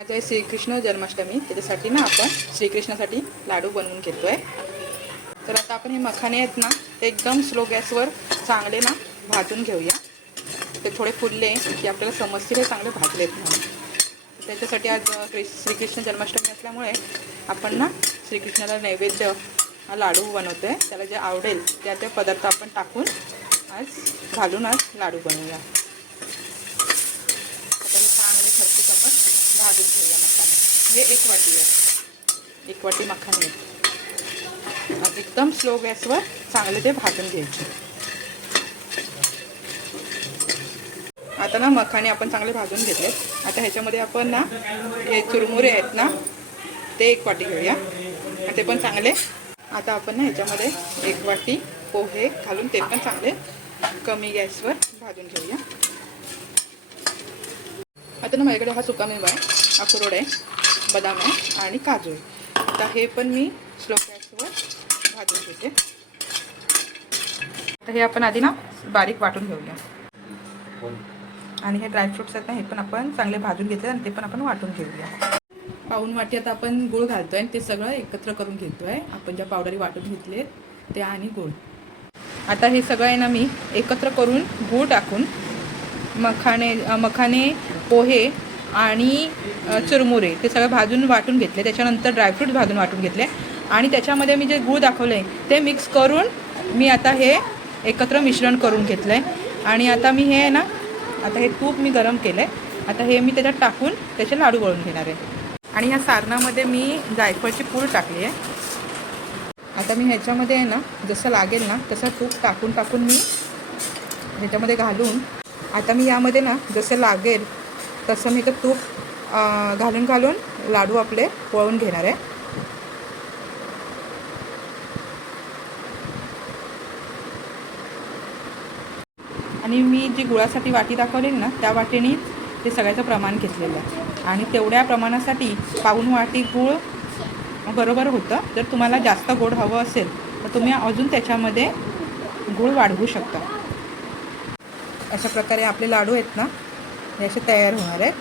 आज आहे श्रीकृष्ण जन्माष्टमी. त्याच्यासाठी ना आपण श्रीकृष्णासाठी लाडू बनवून घेतो आहे तर आता आपण हे मखाने आहेत ना ते एकदम स्लो गॅसवर चांगले ना भाजून घेऊया. ते थोडे फुलले की आपल्याला समजतील हे चांगले भाजलेत म्हणून. त्याच्यासाठी आज श्रीकृष्ण जन्माष्टमी असल्यामुळे आपण ना श्रीकृष्णाला नैवेद्य हा लाडू बनवतो आहे त्याला जे आवडेल त्या ते पदार्थ आपण टाकून आज घालून आज लाडू बनवूया आता हे चांगले खर्च आपण भाजून घेऊया मखाने हे एक वाटी आहे. एक वाटी मखाने एकदम स्लो गॅसवर चांगले ते भाजून घ्यायचे. आता ना मखाने आपण चांगले भाजून घेतले आता ह्याच्यामध्ये आपण ना हे चुरमुरे आहेत ना ते एक वाटी घेऊया. ते पण चांगले. आता आपण ना ह्याच्यामध्ये एक वाटी पोहे घालून ते पण चांगले कमी गॅसवर भाजून घेऊया. आता ना माझ्याकडे हा सुका मेवा आहे अक्रोड आहे बदाम आहे आणि काजू आहे. आता हे पण मी स्लो गॅसवर भाजून घेते. तर हे आपण आधी ना बारीक वाटून घेऊया. आणि हे ड्रायफ्रुट्स आहेत ना हे पण आपण चांगले भाजून घेतले आणि ते पण आपण वाटून घेऊया. पाऊन वाटी आता आपण गुळ घालतोय आणि ते सगळं एकत्र करून घेतोय. आपण ज्या पावडरी वाटून घेतले त्या आणि गुळ. आता हे सगळं आहे ना मी एकत्र करून गूळ टाकून मखाने मखाने पोहे आणि चुरमुरे ते सगळं भाजून वाटून घेतले. त्याच्यानंतर ड्रायफ्रूट भाजून वाटून घेतले. आणि त्याच्यामध्ये मी जे गूळ दाखवले ते मिक्स करून मी आता हे एकत्र मिश्रण करून घेतलं आहे आणि आता मी हे आहे ना आता हे तूप मी गरम केलं आहे आता हे मी त्याच्यात टाकून त्याचे लाडू वळून घेणार आहे. आणि ह्या सारणामध्ये मी जायफळची पूड टाकली आहे. आता मी ह्याच्यामध्ये आहे ना जसं लागेल ना तसं तूप टाकून टाकून मी ह्याच्यामध्ये घालून आता मी यामध्ये ना जसं लागेल तसं मी तर तूप घालून घालून लाडू आपले वळून घेणार आहे. आणि मी जी गुळासाठी वाटी दाखवलेली ना त्या वाटीने ते सगळ्याचं प्रमाण घेतलेलं आहे. आणि तेवढ्या प्रमाणासाठी पाऊन वाटी गूळ बरोबर होतं. जर तुम्हाला जास्त गोड हवं असेल तर तुम्ही अजून त्याच्यामध्ये गूळ वाढवू शकता. अशा प्रकारे आपले लाडू आहेत ना हे असे तयार होणार आहेत.